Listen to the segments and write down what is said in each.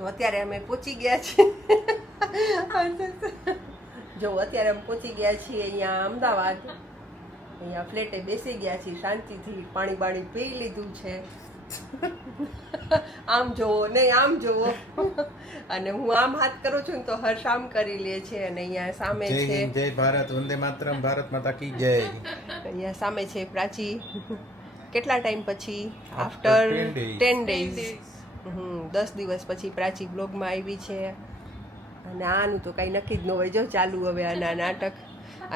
તો અત્યારે અમે પહોંચી ગયા છીએ જો અત્યારે અમે પહોંચી ગયા છીએ અહીંયા અમદાવાદ. અહીંયા ફ્લેટે બેસી ગયા છીએ શાંતિથી, પાણી બાણી પી લીધું છે. આમ જોવો નહીં આમ જોવો. અને હું આમ હાથ કરું છું ને તો હર્ષ આમ કરી લે છે. અને અહીંયા સામે છે જય ભારત, વંદે માતરમ, ભારત માતા કી જય. અહીંયા સામે છે પ્રાચી. કેટલા ટાઈમ પછી? After 10 days. 10 દિવસ પછી પ્રાચી બ્લોગમાં આવી છે. અને આનું તો કાંઈ નક્કી જ ન હોય. જો ચાલુ હવે આના નાટક.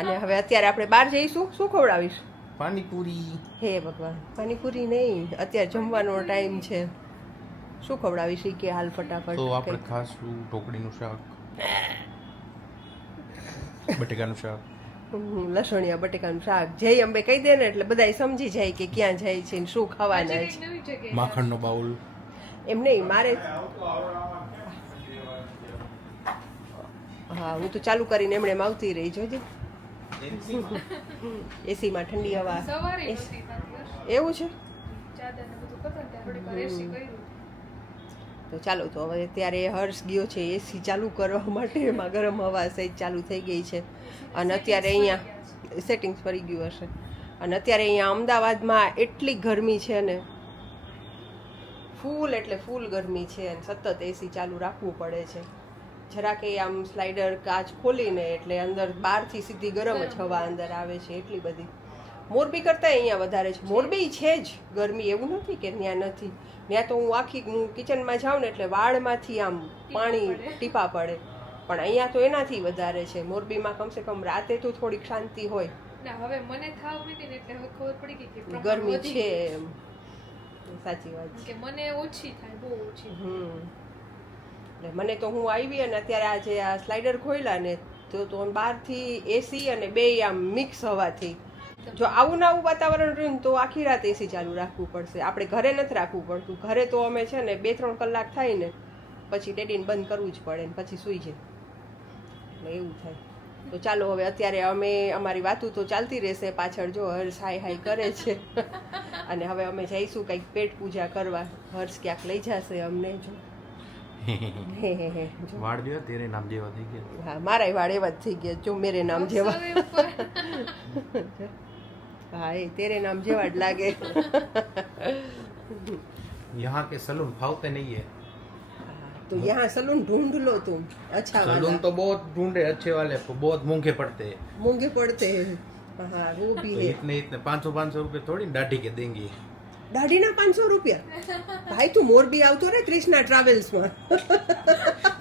અને હવે અત્યારે આપણે બહાર જઈશું. શું ખવડાવીશું? પાણીપુરી. હે ભગવાન, પાણીપુરી નહીં, અત્યારે જમવાનો ટાઈમ છે. શું ખવડાવીશ કે હાલ ફટાફટ? તો આપણે ખાસું ઢોકળીનું શાક, બટેકાનું શાક, લસણિયા બટેકાનું શાક. જય અંબે કહી દે ને એટલે બધા સમજી જાય કે ક્યાં જાય છે ને શું ખાવાના છે. માખણનો બાઉલ. એમ નહીં, મારે હા હું તો ચાલુ કરીને એમણે આવતી રહી જોજે. એસીમાં ઠંડી હવા. એવું છે? તો ચાલો, તો હવે અત્યારે હર્ષ ગયો છે એસી ચાલુ કરવા માટે. એમાં ગરમ હવા સહેજ ચાલુ થઈ ગઈ છે. અને અત્યારે અહીંયા સેટિંગ્સ ફરી ગયું હશે. અને અત્યારે અહીંયા અમદાવાદમાં એટલી ગરમી છે ને, ફૂલ એટલે ફૂલ ગરમી છે. અને સતત એસી ચાલુ રાખવું પડે છે. જરાક એ આમ સ્લાઇડર કાચ ખોલીને એટલે અંદર બહારથી સીધી ગરમ જ હવા અંદર આવે છે. એટલી બધી. મોરબી કરતાં અહીંયા વધારે છે. મોરબી છે જ ગરમી, એવું નથી કે ત્યાં નથી. ત્યાં તો હું કિચનમાં જાઉં ને એટલે વાળમાંથી આમ પાણી ટીપા પડે. પણ અહીંયા તો એનાથી વધારે છે. મોરબીમાં કમસે કમ રાતે તો થોડીક શાંતિ હોય. હવે મને થાવ નથી ને એટલે ખબર પડી ગઈ કે ગરમી છે એમ. સાચી વાત છે કે મને ઓછી થાય, બહુ ઓછી. એટલે મને તો હું આવી અને અત્યારે આજે આ સ્લાઇડર ખોલ્યા ને તો બહારથી એસી અને બે આમ મિક્સ હવાથી. જો આવું ને આવું વાતાવરણ રહ્યું તો આખી રાત એસી ચાલુ રાખવું પડશે. આપણે ઘરે નથી રાખવું પડતું. ઘરે તો અમે છે ને 2-3 કલાક થાય ને પછી ડેડીને બંધ કરવું જ પડે ને પછી સૂઈ જાય. એટલે એવું થાય. તો ચાલો હવે અત્યારે અમે અમારી વાતું તો ચાલતી રહેશે. પાછળ જો હર્ષ હાય હાય કરે છે. અને હવે અમે જઈશું કંઈક પેટ પૂજા કરવા. હર્ષ ક્યાંક લઈ જશે અમને. જો વાળ જેવા તેરે નામ જેવા થઈ ગયા. હા, મારા વાળ એવા જ થઈ ગયા. જો મેરે નામ જેવા. હા, એ તેરે નામ જેવા જ લાગે. यहाँ के सलून फावते नहीं है. तो यहाँ सलून ढूंढ लो तुम अच्छा वाला. सलून तो बहुत ढूंढे अच्छे वाले, बहुत महंगे पड़ते हैं. महंगे पड़ते हैं. हाँ वो भी तो है. इतने 500 रुपए थोड़ी दाढ़ी के देंगे. દાઢીના 500 રૂપિયા? ભાઈ તું મોરબી આવતો રે ક્રિષ્ના ટ્રાવેલ્સમાં.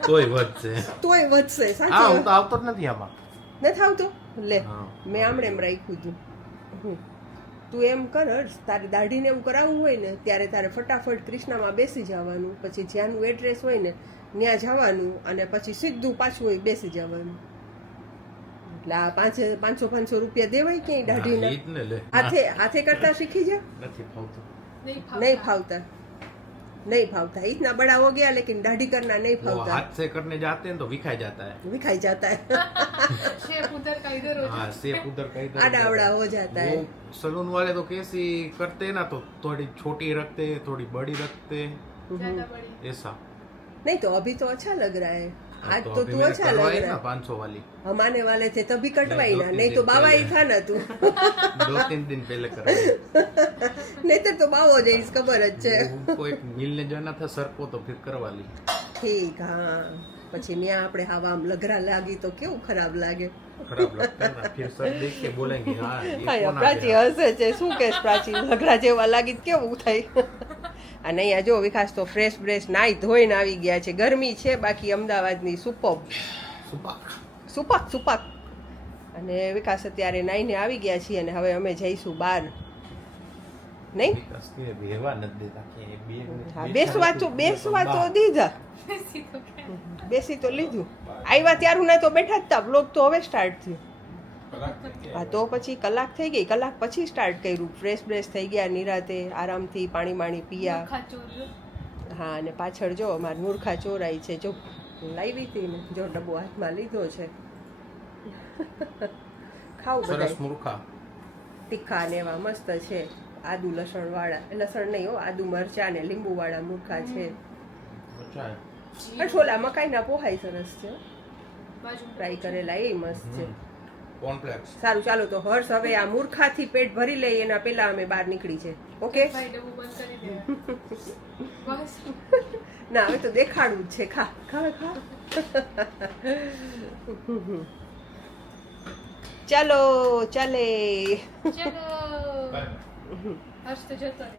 તોય વધશે. તોય વધશે. હા, સાચી હું વાત. તો આવતો જ નથી આમાં. નથી આવતો? લે હા. મેં આમણે એમ રાખ્યું હતું. તું એમ કર હર્ષ, તારે દાઢીને એવું કરાવવું હોય ને ત્યારે તારે ફટાફટ ક્રિષ્નામાં બેસી જવાનું. પછી જ્યાંનું એડ્રેસ હોય ને ત્યાં જવાનું અને પછી સીધું પાછું હોય બેસી જવાનું. એટલે આ 500 રૂપિયા દેવાય ક્યાંય દાઢીના? ઈ જ ને લે. હાથે કરતા શીખી જા. નથી ફાવતું. नहीं फावता. इतना बड़ा हो गया लेकिन दाढ़ी करना नहीं वो फावता. हाथ से करने जाते हैं तो विखाई जाता है. विखाई जाता है. शेप उधर का इधर हो हाँ, सेप उधर का इधर. आड़ा अवड़ा हो जाता है. वो सलून वाले तो कैसी करते हैं ना, तो थोड़ी छोटी रखते हैं, थोड़ी बड़ी रखते हैं, ज्यादा बड़ी. ऐसा. नहीं तो अभी तो अच्छा लग रहा है. आज तो अभी तू मैंने अच्छा लग करवाई रहा ना है. 500 वाली. हम आने वाले थे तभी कटवाई ना, 2-3 नहीं तो दिन बाबा ही पहले. था ना तू. 2-3 दिन पहले करवाई. नहीं तो बाबो जईस खबर જ છે. उनको एक मिलने जाना था सर को, तो फिर करवा ली. ઠીક. હા, પછી ત્યાં આપણે હવા આમ લઘરા લાગી તો કેવું ખરાબ લાગે. खराब लगता है ना, फिर सर देख के बोलेंगे हाँ ये હા, कौन आ પ્રાચી गया. હસે છે. શું કેસ પ્રાચી? લઘરા જેવા લાગી તો કેવું થાય? અને અહીંયા જો વિકાસ તો ફ્રેશ બ્રેશ નાઈ ધોઈને આવી ગયા છે. ગરમી છે બાકી અમદાવાદની સુપર સુપાક. અને વિકાસ અત્યારે નાઈને આવી ગયા છીએ અને હવે અમે જઈશું બહાર. નહીં? विकास के बेवा न देता कि ये बे હા, બેસવા તો દીધા. બેસી તો લીધું. આવ્યા ત્યારું ના તો બેઠા જ તા. બ્લોગ તો હવે સ્ટાર્ટ થયો. હા, તો પછી કલાક થઈ ગઈ. કલાક પછી સ્ટાર્ટ કર્યું. ફ્રેશ બ્રેશ થઈ ગયા નિરાતે આરામથી, પાણી માણી પીયા. હા, અને પાછળ જો અમારી મૂર્ખા ચોરાઈ છે. જો લાવી હતી ને, જો ડબ્બો હાથમાં લીધો છે. ખાવું सरस બધા मूर्खा. તીખા ને એવા મસ્ત છે. આદુ લસણ વાળા, લસણ નહીં હો, આદુ મરચા ને લીંબુ વાળા મૂર્ખા છે. अच्छा है. અને છોલા મકાઈના પોહાય સરસ છે, બાજુમાં ફ્રાય કરેલા એ મસ્ત છે. કોર્નફ્લેક્સ. સારું ચાલો તો હર્ષ હવે આ મૂર્ખાથી પેટ ભરી લઈએ એના પહેલા અમે બહાર નીકળી છે. ઓકે ભાઈ ડબ્બુ બંધ કરી દેવા બસ ના હવે તો દેખાડવું જ છે. ખા ખા ખા ચાલો ચાલે ચલો હર્ષ તો જતો રહે.